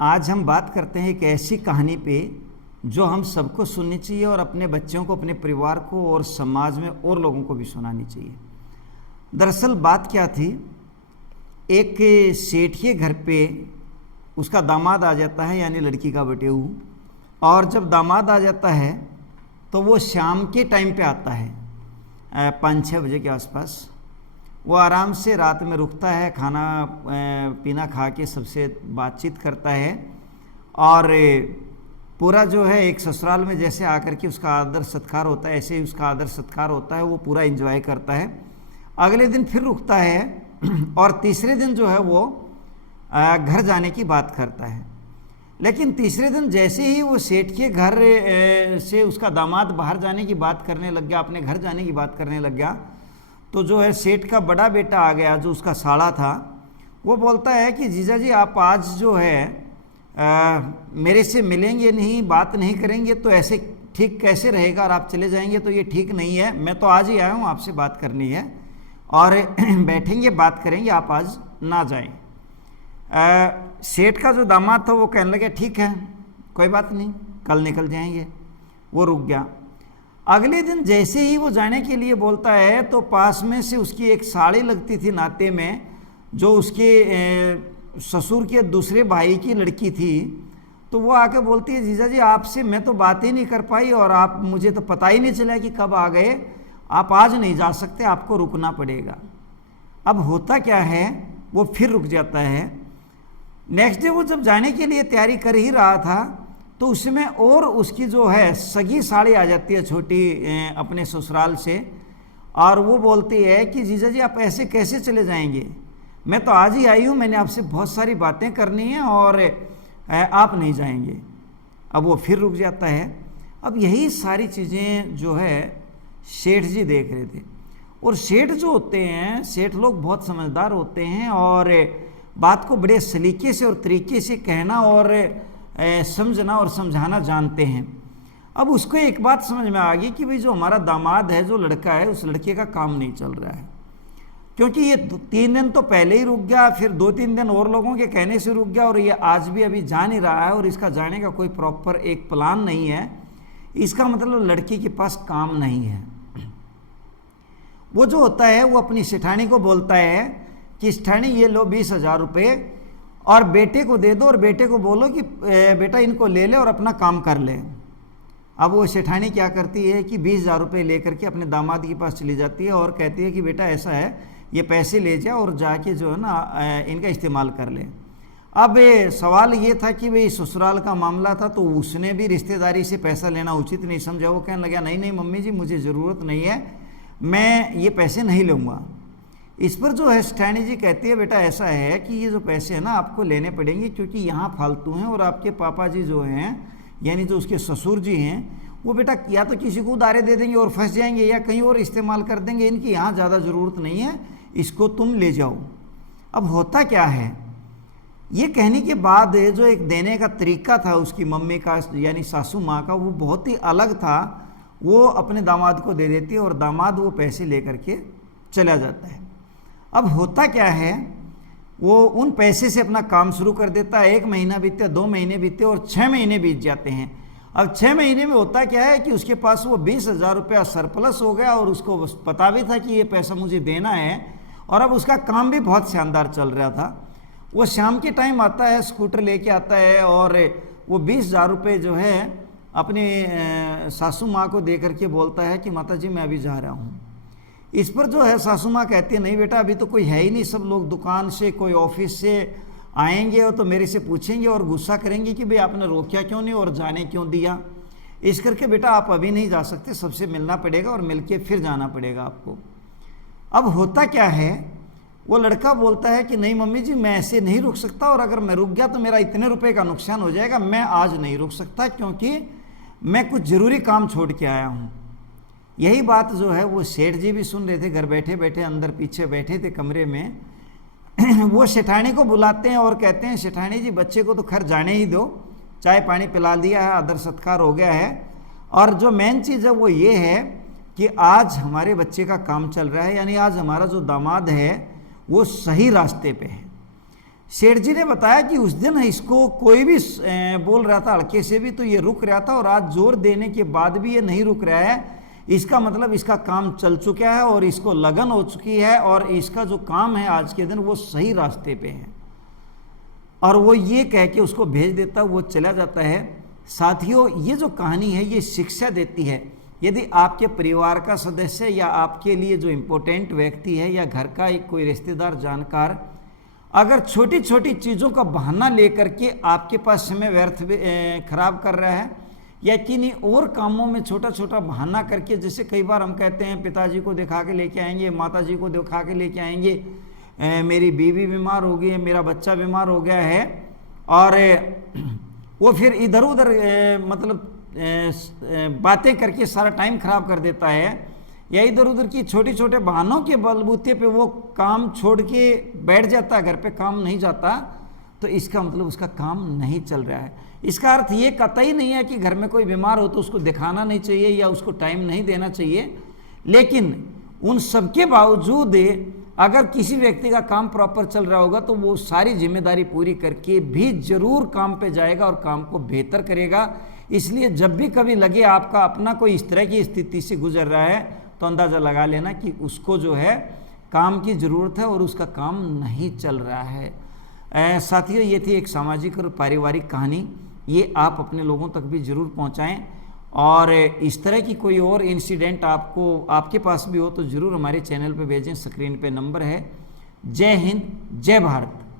आज हम बात करते हैं एक ऐसी कहानी पे जो हम सबको सुननी चाहिए और अपने बच्चों को, अपने परिवार को और समाज में और लोगों को भी सुनानी चाहिए। दरअसल बात क्या थी, एक सेठ के घर पे उसका दामाद आ जाता है, यानी लड़की का बटेऊ। और जब दामाद आ जाता है तो वो शाम के टाइम पे आता है, 5-6 बजे के आसपास। वो आराम से रात में रुकता है, खाना पीना खा के सबसे बातचीत करता है और पूरा जो है एक ससुराल में जैसे आकर के उसका आदर सत्कार होता है, ऐसे ही उसका आदर सत्कार होता है। वो पूरा एंजॉय करता है। अगले दिन फिर रुकता है और तीसरे दिन जो है वो घर जाने की बात करता है। लेकिन तीसरे दिन जैसे ही वो सेठ के घर से उसका दामाद बाहर जाने की बात करने लग गया, अपने घर जाने की बात करने लग गया, तो जो है सेठ का बड़ा बेटा आ गया, जो उसका साला था। वो बोलता है कि जीजा जी आप आज जो है मेरे से मिलेंगे नहीं, बात नहीं करेंगे तो ऐसे ठीक कैसे रहेगा, और आप चले जाएंगे तो ये ठीक नहीं है। मैं तो आज ही आया हूँ, आपसे बात करनी है और बैठेंगे बात करेंगे, आप आज ना जाएं। सेठ का जो दामाद था वो कहने लगे ठीक है, कोई बात नहीं, कल निकल जाएंगे। वो रुक गया। अगले दिन जैसे ही वो जाने के लिए बोलता है तो पास में से उसकी एक साड़ी लगती थी नाते में, जो उसके ससुर के दूसरे भाई की लड़की थी। तो वो आके बोलती है जीजा जी आपसे मैं तो बात ही नहीं कर पाई और आप, मुझे तो पता ही नहीं चला कि कब आ गए, आप आज नहीं जा सकते, आपको रुकना पड़ेगा। अब होता क्या है, वो फिर रुक जाता है। नेक्स्ट डे वो जब जाने के लिए तैयारी कर ही रहा था तो उसमें और उसकी जो है सगी साड़ी आ जाती है छोटी अपने ससुराल से, और वो बोलती है कि जीजा जी आप ऐसे कैसे चले जाएंगे, मैं तो आज ही आई हूँ, मैंने आपसे बहुत सारी बातें करनी हैं और आप नहीं जाएंगे। अब वो फिर रुक जाता है। अब यही सारी चीज़ें जो है सेठ जी देख रहे थे। और सेठ जो होते हैं, सेठ लोग बहुत समझदार होते हैं और बात को बड़े सलीके से और तरीके से कहना और समझना और समझाना जानते हैं। अब उसको एक बात समझ में आ गई कि भाई जो हमारा दामाद है, जो लड़का है, उस लड़के का काम नहीं चल रहा है, क्योंकि ये 3 दिन तो पहले ही रुक गया, फिर 2-3 दिन और लोगों के कहने से रुक गया और ये आज भी अभी जा नहीं रहा है और इसका जाने का कोई प्रॉपर एक प्लान नहीं है। इसका मतलब लड़की के पास काम नहीं है। वो जो होता है वो अपनी सेठानी को बोलता है कि सेठानी ये लो 20,000 रुपये और बेटे को दे दो और बेटे को बोलो कि बेटा इनको ले ले और अपना काम कर ले। अब वो सेठानी क्या करती है कि 20,000 रुपये लेकर के अपने दामाद के पास चली जाती है और कहती है कि बेटा ऐसा है, ये पैसे ले जा और जाके जो है ना इनका इस्तेमाल कर ले। अब सवाल ये था कि भाई ससुराल का मामला था तो उसने भी रिश्तेदारी से पैसा लेना उचित नहीं समझा। वो कहने लगा नहीं नहीं मम्मी जी मुझे ज़रूरत नहीं है, मैं ये पैसे नहीं लूँगा। इस पर जो है सेठानी जी कहती है बेटा ऐसा है कि ये जो पैसे हैं ना आपको लेने पड़ेंगे, क्योंकि यहाँ फालतू हैं और आपके पापा जी जो हैं, यानी जो उसके ससुर जी हैं, वो बेटा या तो किसी को उधारे दे देंगे और फंस जाएंगे या कहीं और इस्तेमाल कर देंगे, इनकी यहाँ ज़्यादा ज़रूरत नहीं है, इसको तुम ले जाओ। अब होता क्या है, ये कहने के बाद जो एक देने का तरीका था उसकी मम्मी का, यानी सासू माँ का, वो बहुत ही अलग था। वो अपने दामाद को दे देती है और दामाद वो पैसे लेकर के चला जाता है। अब होता क्या है, वो उन पैसे से अपना काम शुरू कर देता है। 1 महीना बीते, 2 महीने बीते और 6 महीने बीत जाते हैं। अब 6 महीने में होता क्या है कि उसके पास वो 20,000 रुपया सरप्लस हो गया और उसको पता भी था कि ये पैसा मुझे देना है और अब उसका काम भी बहुत शानदार चल रहा था। वो शाम के टाइम आता है, स्कूटर लेके आता है और वो 20,000 रुपये जो है अपने सासू माँ को दे करके बोलता है कि माता जी मैं अभी जा रहा हूँ। इस पर जो है सासू माँ कहती है नहीं बेटा अभी तो कोई है ही नहीं, सब लोग दुकान से, कोई ऑफिस से आएंगे और तो मेरे से पूछेंगे और गुस्सा करेंगे कि भाई आपने रोका क्यों नहीं और जाने क्यों दिया। इस करके बेटा आप अभी नहीं जा सकते, सबसे मिलना पड़ेगा और मिलके फिर जाना पड़ेगा आपको। अब होता क्या है, वो लड़का बोलता है कि नहीं मम्मी जी मैं ऐसे नहीं रुक सकता और अगर मैं रुक गया तो मेरा इतने रुपए का नुकसान हो जाएगा, मैं आज नहीं रुक सकता क्योंकि मैं कुछ ज़रूरी काम छोड़ के आया हूँ। यही बात जो है वो सेठ जी भी सुन रहे थे, घर बैठे बैठे अंदर पीछे बैठे थे कमरे में। वो सेठानी को बुलाते हैं और कहते हैं सेठानी जी बच्चे को तो खैर जाने ही दो, चाय पानी पिला दिया है, आदर सत्कार हो गया है, और जो मेन चीज़ है वो ये है कि आज हमारे बच्चे का काम चल रहा है, यानी आज हमारा जो दामाद है वो सही रास्ते पे है। सेठ जी ने बताया कि उस दिन इसको कोई भी बोल रहा था हल्के से भी तो ये रुक रहा था, और आज जोर देने के बाद भी ये नहीं रुक रहा है। इसका मतलब इसका काम चल चुका है और इसको लगन हो चुकी है, और इसका जो काम है आज के दिन वो सही रास्ते पे है। और वो ये कह के उसको भेज देता, वो चला जाता है। साथियों, ये जो कहानी है ये शिक्षा देती है, यदि आपके परिवार का सदस्य या आपके लिए जो इम्पोर्टेंट व्यक्ति है या घर का एक कोई रिश्तेदार जानकार अगर छोटी छोटी चीज़ों का बहाना लेकर के आपके पास समय व्यर्थ खराब कर रहा है, या किन्हीं और कामों में छोटा छोटा बहाना करके, जैसे कई बार हम कहते हैं पिताजी को दिखा के लेके आएंगे, माताजी को दिखा के लेके आएंगे, मेरी बीवी बीमार हो गई है, मेरा बच्चा बीमार हो गया है, और वो फिर इधर उधर मतलब बातें करके सारा टाइम खराब कर देता है, या इधर उधर की छोटे छोटे बहानों के बलबूते पे वो काम छोड़ के बैठ जाता है, घर पे काम नहीं जाता, तो इसका मतलब उसका काम नहीं चल रहा है। इसका अर्थ ये कतई नहीं है कि घर में कोई बीमार हो तो उसको दिखाना नहीं चाहिए या उसको टाइम नहीं देना चाहिए, लेकिन उन सबके बावजूद अगर किसी व्यक्ति का काम प्रॉपर चल रहा होगा तो वो सारी जिम्मेदारी पूरी करके भी जरूर काम पे जाएगा और काम को बेहतर करेगा। इसलिए जब भी कभी लगे आपका अपना कोई इस तरह की स्थिति से गुजर रहा है तो अंदाज़ा लगा लेना कि उसको जो है काम की ज़रूरत है और उसका काम नहीं चल रहा है। साथियों, ये थी एक सामाजिक और पारिवारिक कहानी, ये आप अपने लोगों तक भी ज़रूर पहुंचाएं, और इस तरह की कोई और इंसिडेंट आपके पास भी हो तो ज़रूर हमारे चैनल पे भेजें। स्क्रीन पे नंबर है। जय हिंद, जय भारत।